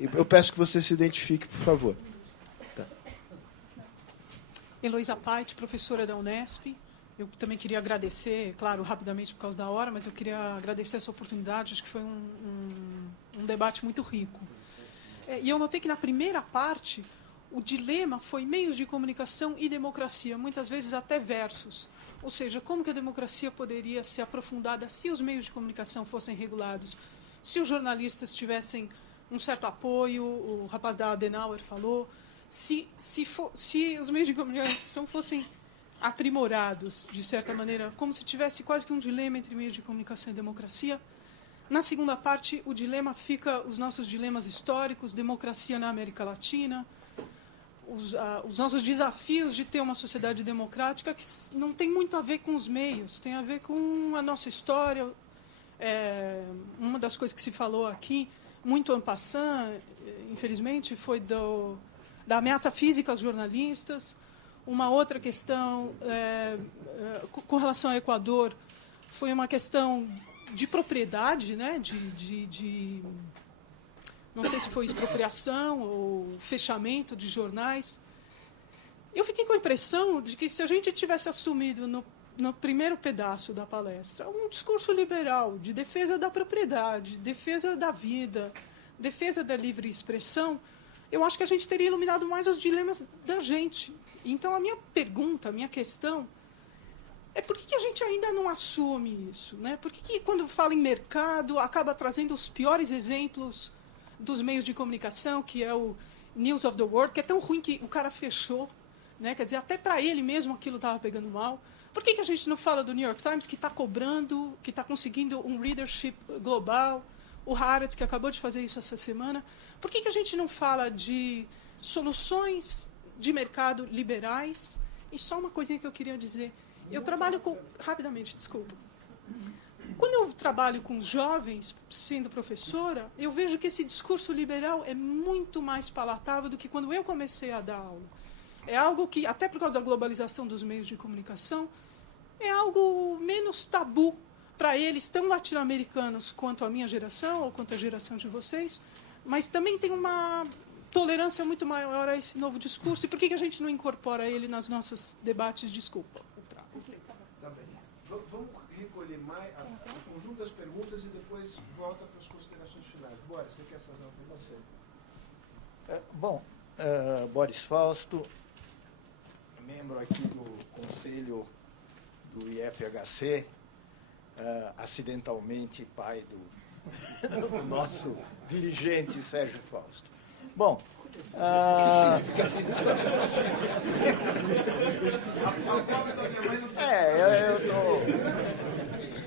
Eu peço que você se identifique, por favor. Tá. Heloísa Pait, professora da Unesp. Eu também queria agradecer, claro, rapidamente por causa da hora, mas eu queria agradecer essa oportunidade. Acho que foi um debate muito rico. E eu notei que, na primeira parte, o dilema foi meios de comunicação e democracia, muitas vezes até versus. Ou seja, como que a democracia poderia ser aprofundada se os meios de comunicação fossem regulados, se os jornalistas tivessem um certo apoio, o rapaz da Adenauer falou, se os meios de comunicação fossem aprimorados, de certa maneira, como se tivesse quase que um dilema entre meios de comunicação e democracia. Na segunda parte, o dilema fica os nossos dilemas históricos, democracia na América Latina, os nossos desafios de ter uma sociedade democrática que não tem muito a ver com os meios, tem a ver com a nossa história. Uma das coisas que se falou aqui, muito en passant, infelizmente, foi da ameaça física aos jornalistas. Uma outra questão, com relação ao Equador, foi uma questão de propriedade, né? Não sei se foi expropriação ou fechamento de jornais. Eu fiquei com a impressão de que, se a gente tivesse assumido no primeiro pedaço da palestra um discurso liberal de defesa da propriedade, defesa da vida, defesa da livre expressão, eu acho que a gente teria iluminado mais os dilemas da gente. Então, a minha pergunta, a minha questão é: por que a gente ainda não assume isso, né? Por que, quando fala em mercado, acaba trazendo os piores exemplos dos meios de comunicação, que é o News of the World, que é tão ruim que o cara fechou, né? Quer dizer, até para ele mesmo aquilo estava pegando mal. Por que a gente não fala do New York Times, que está cobrando, que está conseguindo um readership global, o Haaretz, que acabou de fazer isso essa semana? Por que a gente não fala de soluções de mercado liberais? E só uma coisinha que eu queria dizer. Eu trabalho com... Rapidamente, desculpa. Quando eu trabalho com os jovens, sendo professora, eu vejo que esse discurso liberal é muito mais palatável do que quando eu comecei a dar aula. É algo que, até por causa da globalização dos meios de comunicação, é algo menos tabu para eles, tão latino-americanos quanto a minha geração, ou quanto a geração de vocês, mas também tem uma tolerância muito maior a esse novo discurso. E por que a gente não incorpora ele nos nossos debates? Desculpa. Tá bem. Vamos recolher mais o conjunto das perguntas e depois volta para as considerações finais. Boris, você quer fazer uma pergunta? Boris Fausto, membro aqui do Conselho do IFHC, acidentalmente pai do nosso dirigente Sérgio Fausto. Bom,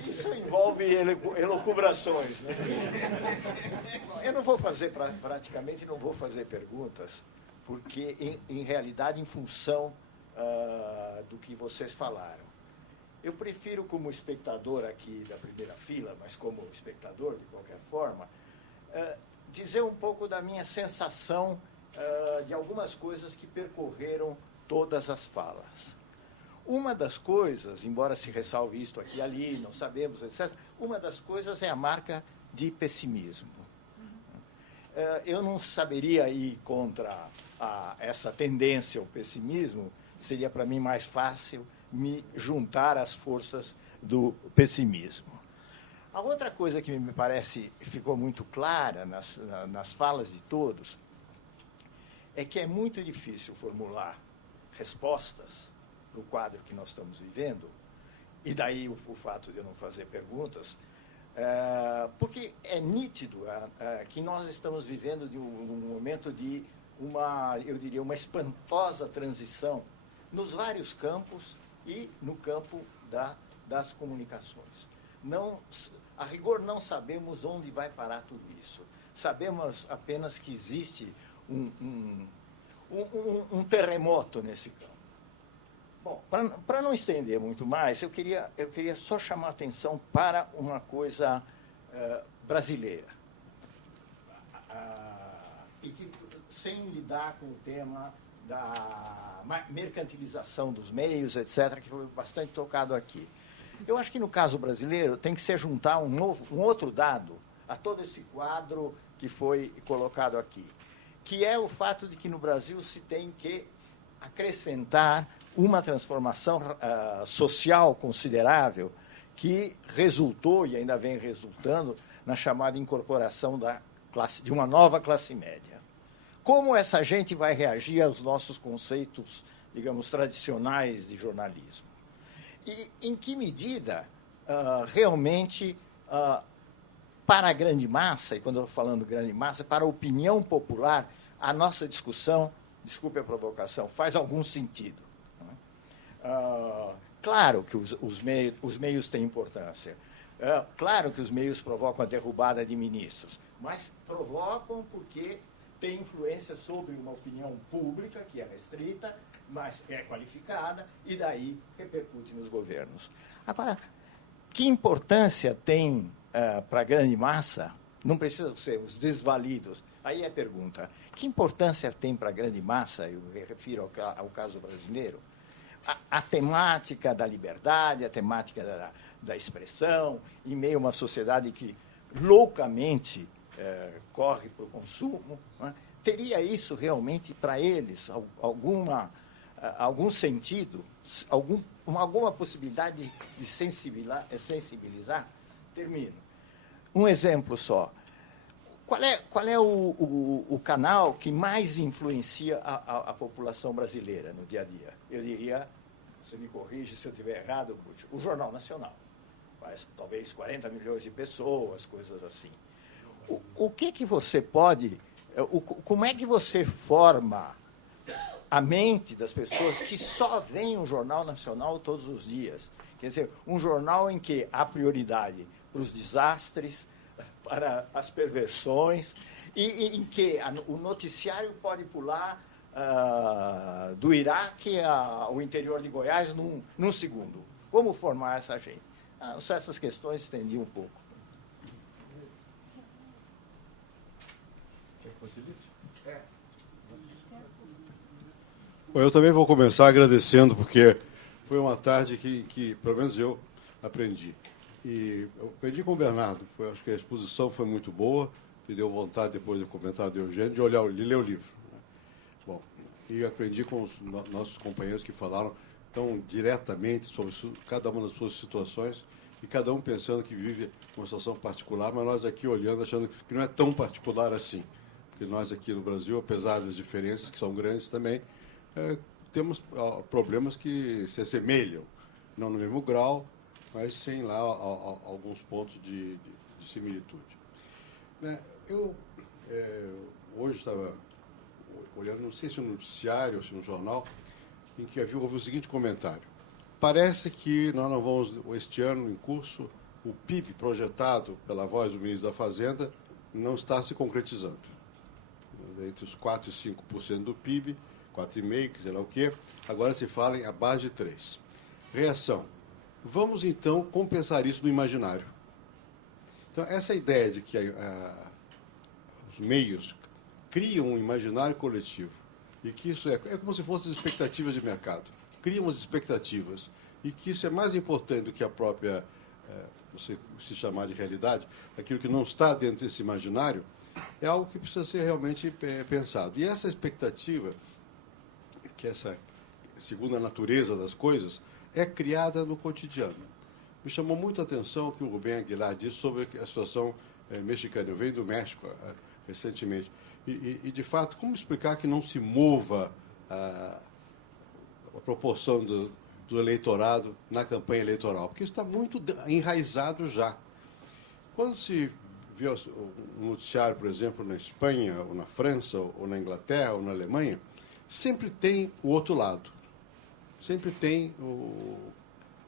isso envolve elucubrações, né? Eu não vou fazer, praticamente não vou fazer perguntas, porque, em realidade, em função do que vocês falaram. Eu prefiro, como espectador aqui da primeira fila, mas como espectador, de qualquer forma, dizer um pouco da minha sensação de algumas coisas que percorreram todas as falas. Uma das coisas, embora se ressalve isto aqui e ali, não sabemos, etc., uma das coisas é a marca de pessimismo. Eu não saberia ir contra essa tendência ao pessimismo, seria para mim mais fácil me juntar às forças do pessimismo. A outra coisa que me parece ficou muito clara nas falas de todos é que é muito difícil formular respostas para o quadro que nós estamos vivendo, e daí o fato de eu não fazer perguntas, porque é nítido que nós estamos vivendo de um momento de eu diria, uma espantosa transição nos vários campos e no campo das comunicações. A rigor, não sabemos onde vai parar tudo isso. Sabemos apenas que existe um terremoto nesse campo. Bom, para não estender muito mais, eu queria só chamar a atenção para uma coisa brasileira. E que, sem lidar com o tema da mercantilização dos meios, etc., que foi bastante tocado aqui. Eu acho que, no caso brasileiro, tem que se juntar um outro dado a todo esse quadro que foi colocado aqui, que é o fato de que no Brasil se tem que acrescentar uma transformação social considerável que resultou e ainda vem resultando na chamada incorporação de uma nova classe média. Como essa gente vai reagir aos nossos conceitos, digamos, tradicionais de jornalismo? E em que medida, realmente, para a grande massa, e quando eu estou falando grande massa, para a opinião popular, a nossa discussão, desculpe a provocação, faz algum sentido. Claro que os meios têm importância. Claro que os meios provocam a derrubada de ministros, mas provocam porque tem influência sobre uma opinião pública, que é restrita, mas é qualificada, e daí repercute nos governos. Agora, que importância tem para a grande massa? Não precisa ser os desvalidos. Aí é a pergunta. Que importância tem para a grande massa, eu me refiro ao caso brasileiro, a temática da liberdade, a temática da expressão, em meio a uma sociedade que loucamente corre para o consumo, né? Teria isso realmente para eles algum sentido, alguma possibilidade de sensibilizar? Termino. Um exemplo só. Qual é o canal que mais influencia a população brasileira no dia a dia? Eu diria, você me corrige se eu estiver errado, Butch, o Jornal Nacional. Faz talvez 40 milhões de pessoas, coisas assim. O que você pode... Como é que você forma a mente das pessoas que só veem o Jornal Nacional todos os dias? Quer dizer, um jornal em que há prioridade para os desastres, para as perversões, e em que o noticiário pode pular do Iraque ao interior de Goiás num segundo. Como formar essa gente? Só essas questões estendi um pouco. Bom, eu também vou começar agradecendo, porque foi uma tarde que pelo menos eu aprendi. E eu aprendi com o Bernardo, acho que a exposição foi muito boa, me deu vontade, depois do comentário de Eugênio, de ler o livro. Bom, e aprendi com os nossos companheiros que falaram tão diretamente sobre cada uma das suas situações, e cada um pensando que vive uma situação particular, mas nós aqui olhando, achando que não é tão particular assim. Porque nós aqui no Brasil, apesar das diferenças, que são grandes também, temos problemas que se assemelham, não no mesmo grau, mas sem lá alguns pontos de similitude. Eu hoje estava olhando, não sei se no noticiário ou se no jornal, em que houve o seguinte comentário. Parece que nós não vamos, este ano em curso, o PIB projetado pela voz do ministro da Fazenda não está se concretizando. Entre os 4% e 5% do PIB, 4,5%, sei lá o quê, agora se fala em abaixo de 3%. Reação. Vamos, então, compensar isso no imaginário. Então, essa ideia de que os meios criam um imaginário coletivo e que isso é como se fossem expectativas de mercado. Criam as expectativas e que isso é mais importante do que a própria, você se chamar de realidade, aquilo que não está dentro desse imaginário, é algo que precisa ser realmente pensado. E essa expectativa, que essa segunda natureza das coisas, é criada no cotidiano. Me chamou muito a atenção o que o Rubem Aguilar disse sobre a situação mexicana. Eu venho do México recentemente. E, de fato, como explicar que não se mova a proporção do eleitorado na campanha eleitoral? Porque isso está muito enraizado já. Quando se vê um noticiário, por exemplo, na Espanha, ou na França, ou na Inglaterra, ou na Alemanha, sempre tem o outro lado. Sempre tem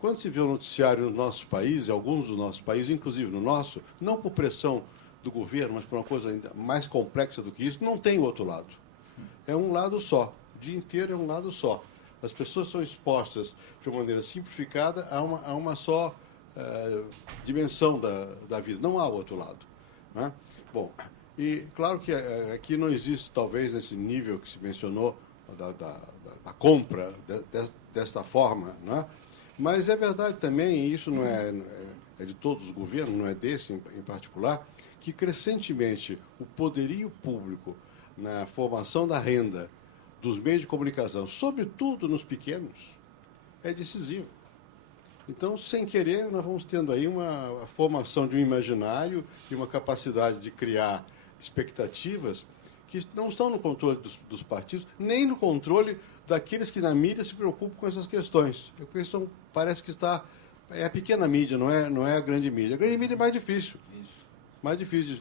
Quando se vê o noticiário nos nossos países, alguns dos nossos países, inclusive no nosso, não por pressão do governo, mas por uma coisa ainda mais complexa do que isso, não tem o outro lado. É um lado só. O dia inteiro é um lado só. As pessoas são expostas, de uma maneira simplificada, a uma só dimensão da vida. Não há outro lado. Né? Bom, e claro que aqui não existe, talvez, nesse nível que se mencionou, da compra desta forma, né? Mas é verdade também, e isso não é de todos os governos, não é desse em particular, que crescentemente o poderio público na formação da renda dos meios de comunicação, sobretudo nos pequenos, é decisivo. Então, sem querer, nós vamos tendo aí a formação de um imaginário e uma capacidade de criar expectativas que não estão no controle dos partidos, nem no controle daqueles que na mídia se preocupam com essas questões. Parece que é a pequena mídia, não é a grande mídia. A grande mídia é mais difícil. Mais difícil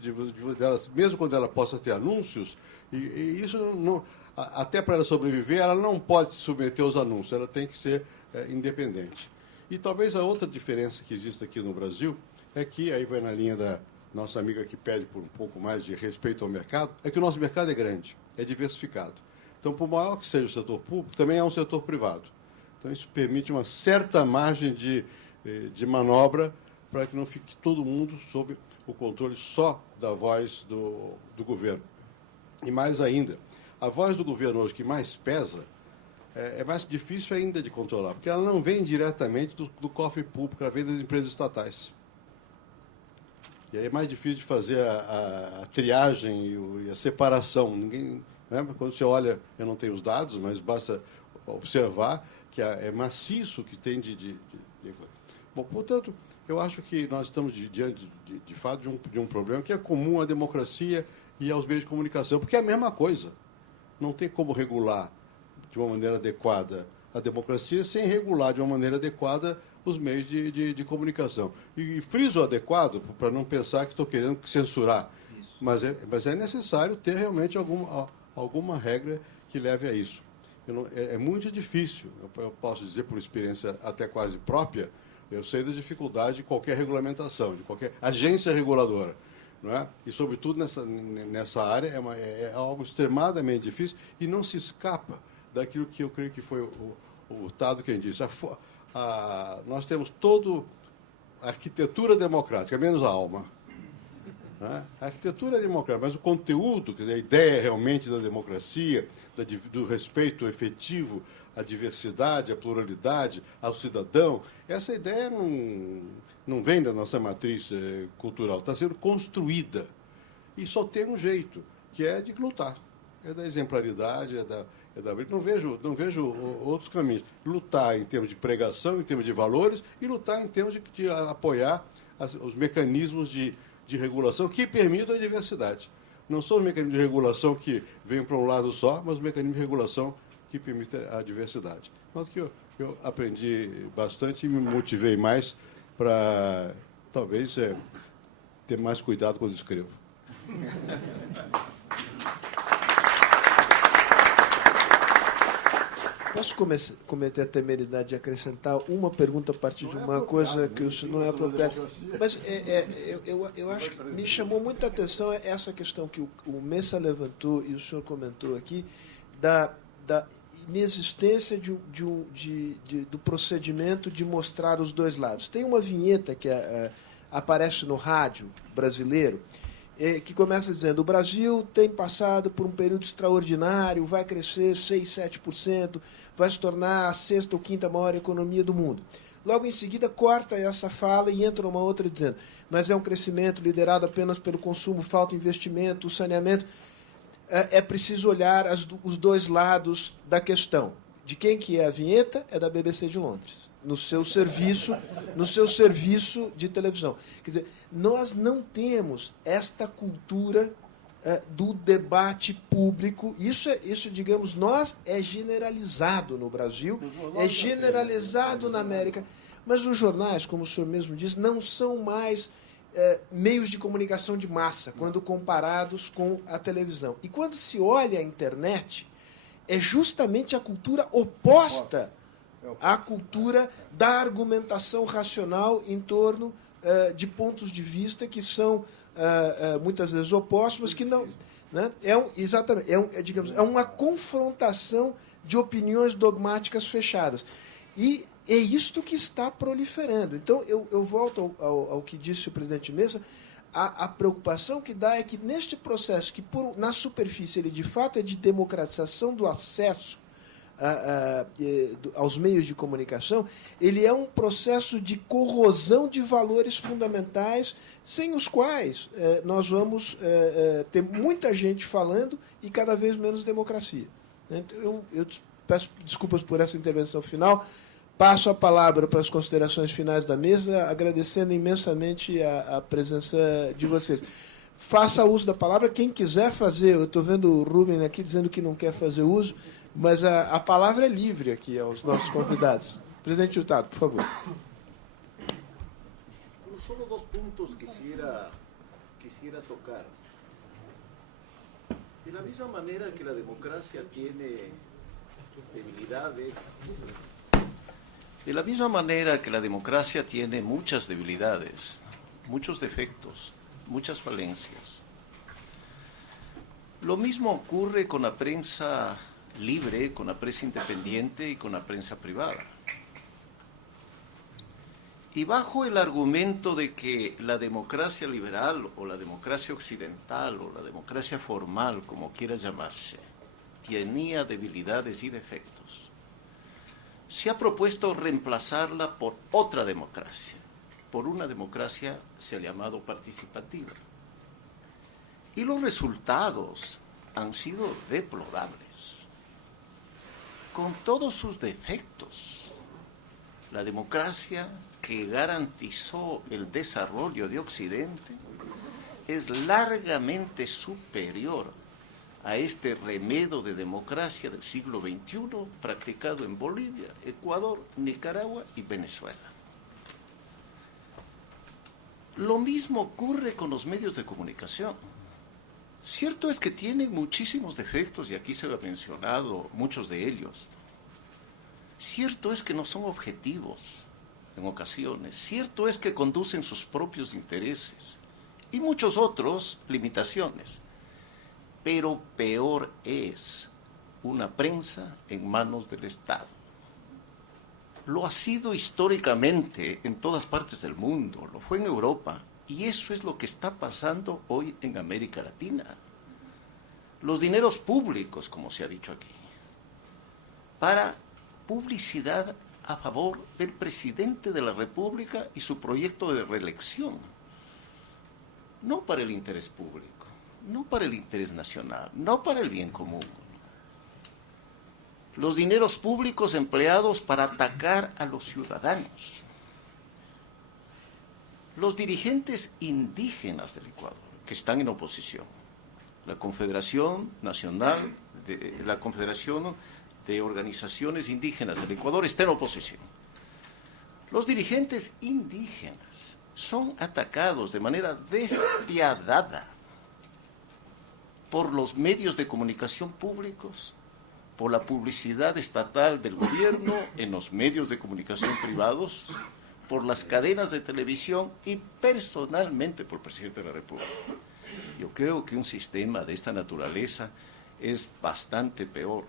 dela, mesmo quando ela possa ter anúncios, e isso não, até para ela sobreviver, ela não pode se submeter aos anúncios, ela tem que ser independente. E talvez a outra diferença que existe aqui no Brasil é que, aí vai na linha da nossa amiga que pede por um pouco mais de respeito ao mercado, é que o nosso mercado é grande, é diversificado. Então, por maior que seja o setor público, também há um setor privado. Então, isso permite uma certa margem de manobra para que não fique todo mundo sob o controle só da voz do governo. E mais ainda, a voz do governo hoje que mais pesa é mais difícil ainda de controlar, porque ela não vem diretamente do cofre público, ela vem das empresas estatais. E aí é mais difícil de fazer a triagem e a separação. Ninguém, né? Quando você olha, eu não tenho os dados, mas basta observar que é maciço que tem de... Bom, portanto, eu acho que nós estamos diante, de fato, de um problema que é comum à democracia e aos meios de comunicação, porque é a mesma coisa. Não tem como regular de uma maneira adequada a democracia sem regular de uma maneira adequada os meios de comunicação. E friso adequado, para não pensar que estou querendo censurar, mas é necessário ter realmente alguma regra que leve a isso. É muito difícil, eu posso dizer por experiência até quase própria, eu sei das dificuldades de qualquer regulamentação, de qualquer agência reguladora. Não é? E, sobretudo, nessa área, é algo extremadamente difícil e não se escapa daquilo que eu creio que foi o Tado quem disse. Nós temos toda a arquitetura democrática, menos a alma. Né? A arquitetura é democrática, mas o conteúdo, quer dizer, a ideia realmente da democracia, do respeito efetivo à diversidade, à pluralidade, ao cidadão, essa ideia não vem da nossa matriz cultural, está sendo construída. E só tem um jeito, que é de lutar. É da exemplaridade, não vejo outros caminhos. Lutar em termos de pregação, em termos de valores, e lutar em termos de apoiar os mecanismos de regulação que permitam a diversidade. Não são os mecanismos de regulação que vêm para um lado só, mas os mecanismos de regulação que permitem a diversidade. Mas que eu aprendi bastante e me motivei mais para, talvez, ter mais cuidado quando escrevo. Posso cometer a temeridade de acrescentar uma pergunta a partir de uma coisa que isso não é apropriado? Mas eu acho que me chamou muita atenção essa questão que o Messa levantou e o senhor comentou aqui, da inexistência do procedimento de mostrar os dois lados. Tem uma vinheta que aparece no rádio brasileiro, que começa dizendo: o Brasil tem passado por um período extraordinário, vai crescer 6, 7%, vai se tornar a 6ª ou 5ª maior economia do mundo. Logo em seguida, corta essa fala e entra uma outra dizendo: mas é um crescimento liderado apenas pelo consumo, falta investimento, saneamento. É preciso olhar os dois lados da questão. De quem que é a vinheta? É da BBC de Londres, no seu serviço de televisão. Quer dizer, nós não temos esta cultura do debate público. Isso, digamos, é generalizado no Brasil, é generalizado na América, mas os jornais, como o senhor mesmo disse, não são mais meios de comunicação de massa, quando comparados com a televisão. E quando se olha a internet, é justamente a cultura oposta à cultura da argumentação racional em torno de pontos de vista que são muitas vezes opostos, mas que não... Né? Exatamente, digamos, é uma confrontação de opiniões dogmáticas fechadas. E é isto que está proliferando. Então, eu volto ao que disse o presidente Messa. A preocupação que dá é que, neste processo, que na superfície ele de fato é de democratização do acesso aos meios de comunicação, ele é um processo de corrosão de valores fundamentais, sem os quais nós vamos ter muita gente falando e cada vez menos democracia. Eu peço desculpas por essa intervenção final. Passo a palavra para as considerações finais da mesa, agradecendo imensamente a presença de vocês. Faça uso da palavra quem quiser fazer. Eu estou vendo o Rubem aqui dizendo que não quer fazer uso, mas a palavra é livre aqui aos nossos convidados. Presidente Hurtado, por favor. Só dos pontos quisiera tocar. De la misma manera que la democracia tiene debilidades, de la misma manera que la democracia tiene muchas debilidades, muchos defectos, muchas falencias. Lo mismo ocurre con la prensa libre, con la prensa independiente y con la prensa privada. Y bajo el argumento de que la democracia liberal o la democracia occidental o la democracia formal, como quiera llamarse, tenía debilidades y defectos, se ha propuesto reemplazarla por otra democracia, por una democracia se ha llamado participativa. Y los resultados han sido deplorables. Con todos sus defectos, la democracia que garantizó el desarrollo de Occidente es largamente superior a este remedo de democracia del siglo XXI practicado en Bolivia, Ecuador, Nicaragua y Venezuela. Lo mismo ocurre con los medios de comunicación. Cierto es que tienen muchísimos defectos, y aquí se lo ha mencionado, muchos de ellos. Cierto es que no son objetivos en ocasiones. Cierto es que conducen sus propios intereses y muchos otros limitaciones. Pero peor es una prensa en manos del Estado. Lo ha sido históricamente en todas partes del mundo, lo fue en Europa, y eso es lo que está pasando hoy en América Latina. Los dineros públicos, como se ha dicho aquí, para publicidad a favor del presidente de la República y su proyecto de reelección, no para el interés público, no para el interés nacional, no para el bien común. Los dineros públicos empleados para atacar a los ciudadanos. Los dirigentes indígenas del Ecuador, que están en oposición, la Confederación Nacional, la Confederación de Organizaciones Indígenas del Ecuador está en oposición. Los dirigentes indígenas son atacados de manera despiadada por los medios de comunicación públicos, por la publicidad estatal del gobierno en los medios de comunicación privados, por las cadenas de televisión y personalmente por el presidente de la República. Yo creo que un sistema de esta naturaleza es bastante peor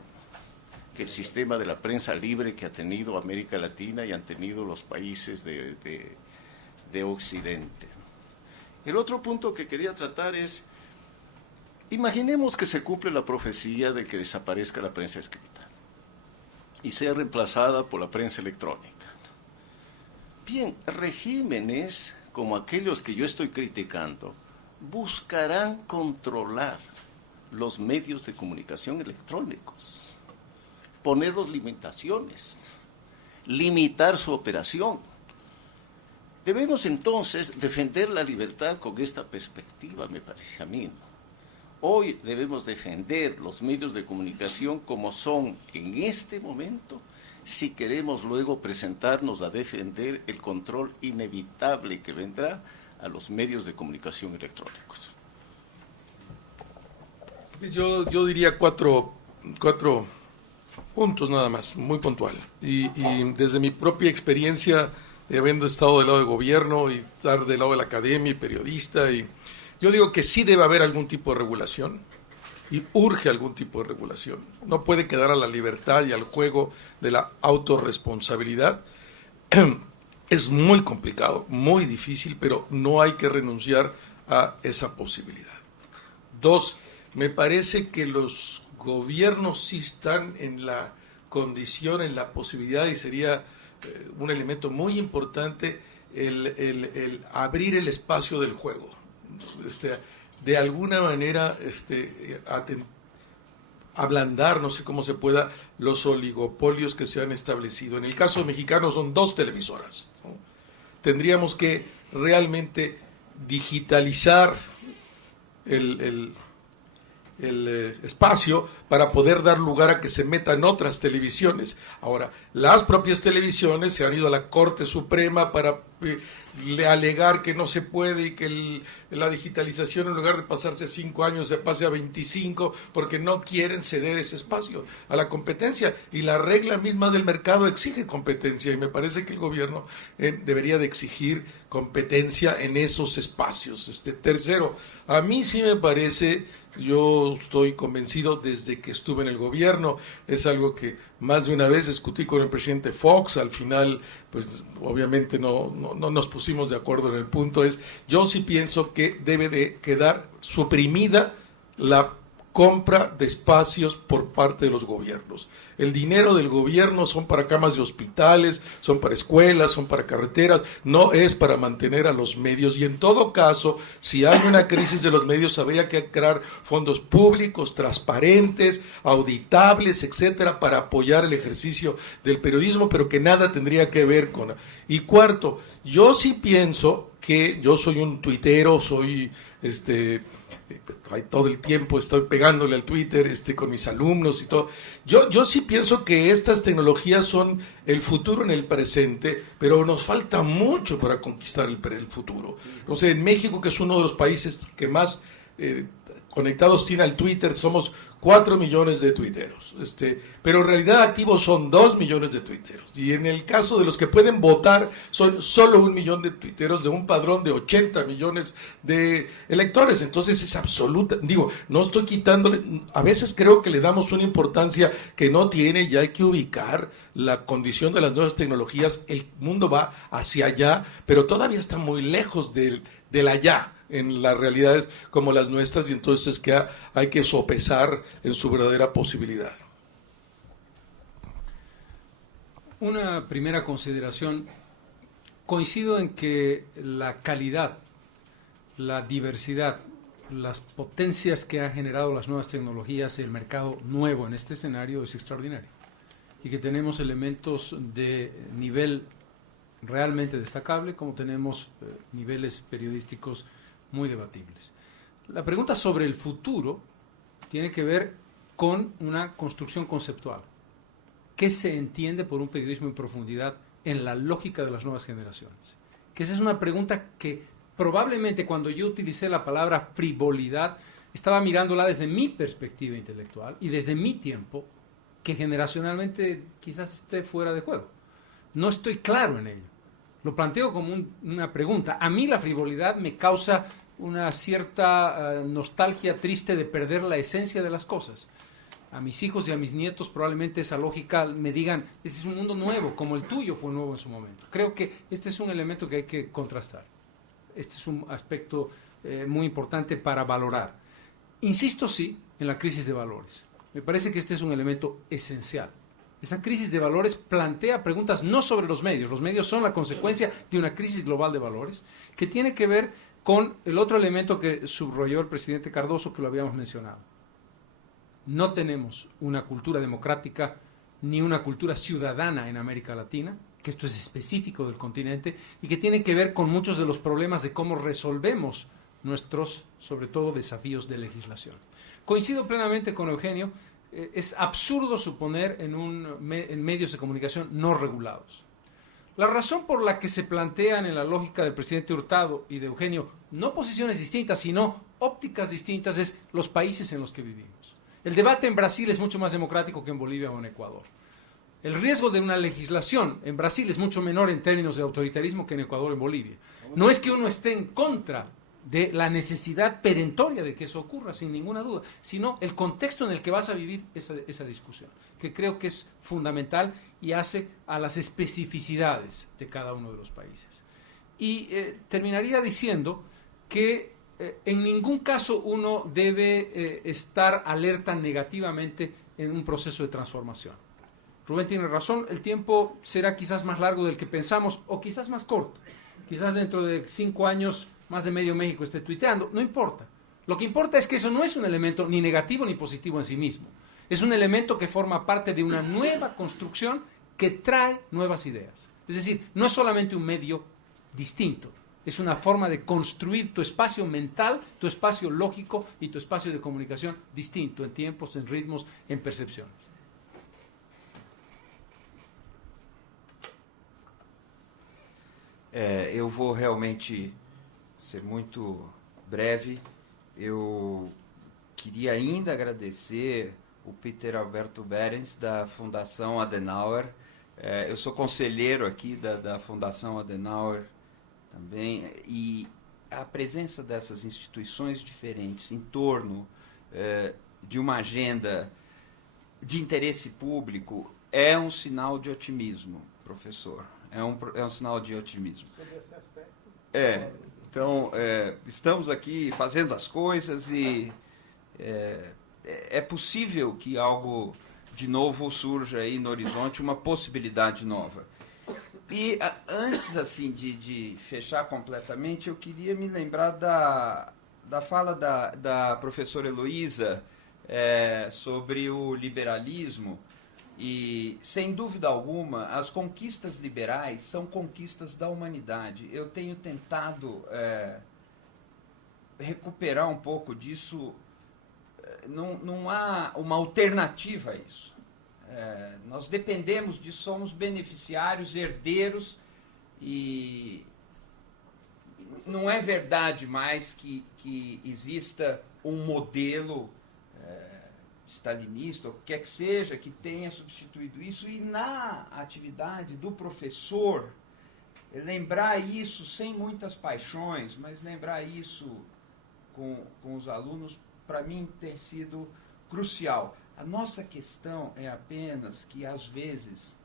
que el sistema de la prensa libre que ha tenido América Latina y han tenido los países de Occidente. El otro punto que quería tratar es, imaginemos que se cumple la profecía de que desaparezca la prensa escrita y sea reemplazada por la prensa electrónica. Bien, regímenes como aquellos que yo estoy criticando buscarán controlar los medios de comunicación electrónicos, ponerlos limitaciones, limitar su operación. Debemos entonces defender la libertad con esta perspectiva, me parece a mí, ¿no? Hoy debemos defender los medios de comunicación como son en este momento, si queremos luego presentarnos a defender el control inevitable que vendrá a los medios de comunicación electrónicos. Yo diría cuatro puntos nada más, muy puntual. Y desde mi propia experiencia de habiendo estado del lado del gobierno y estar del lado de la academia y periodista, y yo digo que sí debe haber algún tipo de regulación y urge algún tipo de regulación. No puede quedar a la libertad y al juego de la autorresponsabilidad. Es muy complicado, muy difícil, pero no hay que renunciar a esa posibilidad. Dos, me parece que los gobiernos sí están en la condicionen la posibilidad, y sería un elemento muy importante, el abrir el espacio del juego. De alguna manera ablandar, no sé cómo se pueda, los oligopolios que se han establecido. En el caso mexicano son 2 televisoras, ¿no? Tendríamos que realmente digitalizar el espacio para poder dar lugar a que se metan otras televisiones. Ahora, las propias televisiones se han ido a la Corte Suprema para alegar que no se puede y que la digitalización, en lugar de pasarse 5 años, se pase a 25, porque no quieren ceder ese espacio a la competencia, y la regla misma del mercado exige competencia, y me parece que el gobierno debería de exigir competencia en esos espacios. Tercero, a mí sí me parece, yo estoy convencido desde que estuve en el gobierno, es algo que más de una vez discutí con el presidente Fox, al final pues obviamente no nos pusimos de acuerdo en el punto, yo sí pienso que debe de quedar suprimida la compra de espacios por parte de los gobiernos. El dinero del gobierno son para camas de hospitales, son para escuelas, son para carreteras, no es para mantener a los medios, y en todo caso, si hay una crisis de los medios, habría que crear fondos públicos, transparentes, auditables, etcétera, para apoyar el ejercicio del periodismo, pero que nada tendría que ver con... Y cuarto, yo sí pienso que yo soy un tuitero, soy todo el tiempo estoy pegándole al Twitter con mis alumnos y todo. Yo sí pienso que estas tecnologías son el futuro en el presente, pero nos falta mucho para conquistar el futuro. O sea, en México, que es uno de los países que más conectados tiene al Twitter, somos 4 millones de tuiteros, pero en realidad activos son 2 millones de tuiteros, y en el caso de los que pueden votar son solo 1 millón de tuiteros de un padrón de 80 millones de electores. Entonces es absoluta, no estoy quitándole, a veces creo que le damos una importancia que no tiene, y hay que ubicar la condición de las nuevas tecnologías. El mundo va hacia allá, pero todavía está muy lejos del allá en las realidades como las nuestras, y entonces que hay que sopesar en su verdadera posibilidad. Una primera consideración: coincido en que la calidad, la diversidad, las potencias que han generado las nuevas tecnologías, el mercado nuevo en este escenario es extraordinario, y que tenemos elementos de nivel realmente destacable, como tenemos niveles periodísticos muy debatibles. La pregunta sobre el futuro tiene que ver con una construcción conceptual. ¿Qué se entiende por un periodismo en profundidad en la lógica de las nuevas generaciones? Que esa es una pregunta que probablemente, cuando yo utilicé la palabra frivolidad, estaba mirándola desde mi perspectiva intelectual y desde mi tiempo, que generacionalmente quizás esté fuera de juego. No estoy claro en ello. Lo planteo como una pregunta. A mí la frivolidad me causa una cierta nostalgia triste de perder la esencia de las cosas. A mis hijos y a mis nietos probablemente esa lógica me digan: ese es un mundo nuevo, como el tuyo fue nuevo en su momento. Creo que este es un elemento que hay que contrastar. Este es un aspecto muy importante para valorar. Insisto, sí, en la crisis de valores. Me parece que este es un elemento esencial. Esa crisis de valores plantea preguntas no sobre los medios son la consecuencia de una crisis global de valores, que tiene que ver con el otro elemento que subrayó el presidente Cardoso, que lo habíamos mencionado. No tenemos una cultura democrática ni una cultura ciudadana en América Latina, que esto es específico del continente, y que tiene que ver con muchos de los problemas de cómo resolvemos nuestros, sobre todo, desafíos de legislación. Coincido plenamente con Eugenio. Es absurdo suponer en medios de comunicación no regulados. La razón por la que se plantean en la lógica del presidente Hurtado y de Eugenio no posiciones distintas, sino ópticas distintas, es los países en los que vivimos. El debate en Brasil es mucho más democrático que en Bolivia o en Ecuador. El riesgo de una legislación en Brasil es mucho menor en términos de autoritarismo que en Ecuador o en Bolivia. No es que uno esté en contra de la necesidad perentoria de que eso ocurra, sin ninguna duda, sino el contexto en el que vas a vivir esa discusión, que creo que es fundamental y hace a las especificidades de cada uno de los países. Y terminaría diciendo que en ningún caso uno debe estar alerta negativamente en un proceso de transformación. Rubén tiene razón, el tiempo será quizás más largo del que pensamos o quizás más corto. Quizás dentro de 5 años más de medio México esté tuiteando, no importa. Lo que importa es que eso no es un elemento ni negativo ni positivo en sí mismo. Es un elemento que forma parte de una nueva construcción que trae nuevas ideas. Es decir, no es solamente un medio distinto, es una forma de construir tu espacio mental, tu espacio lógico y tu espacio de comunicación distinto en tiempos, en ritmos, en percepciones. Eu vou realmente ser muito breve. Eu queria ainda agradecer o Peter Alberto Behrens, da Fundação Adenauer. Eu sou conselheiro aqui da Fundação Adenauer também, e a presença dessas instituições diferentes em torno de uma agenda de interesse público é um sinal de otimismo, professor. É um sinal de otimismo. Sobre esse aspecto? Então, estamos aqui fazendo as coisas e é possível que algo de novo surja aí no horizonte, uma possibilidade nova. E antes assim de fechar completamente, eu queria me lembrar da fala da professora Heloísa sobre o liberalismo. E, sem dúvida alguma, as conquistas liberais são conquistas da humanidade. Eu tenho tentado recuperar um pouco disso. Não há uma alternativa a isso. Nós dependemos disso, somos beneficiários, herdeiros, e não é verdade mais que exista um modelo stalinista, ou o que quer que seja, que tenha substituído isso. E na atividade do professor, lembrar isso sem muitas paixões, mas lembrar isso com os alunos, para mim tem sido crucial. A nossa questão é apenas que, às vezes,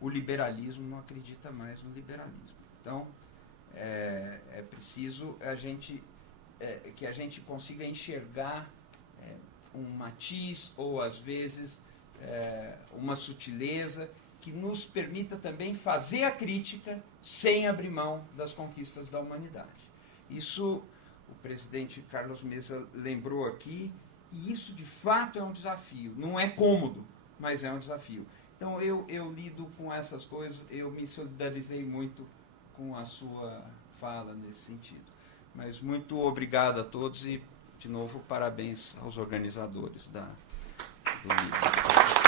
o liberalismo não acredita mais no liberalismo. Então, é preciso que a gente consiga enxergar um matiz ou, às vezes, uma sutileza que nos permita também fazer a crítica sem abrir mão das conquistas da humanidade. Isso o presidente Carlos Mesa lembrou aqui, e isso, de fato, é um desafio. Não é cômodo, mas é um desafio. Então, eu lido com essas coisas, eu me solidarizei muito com a sua fala nesse sentido. Mas muito obrigado a todos e, de novo, parabéns aos organizadores do livro.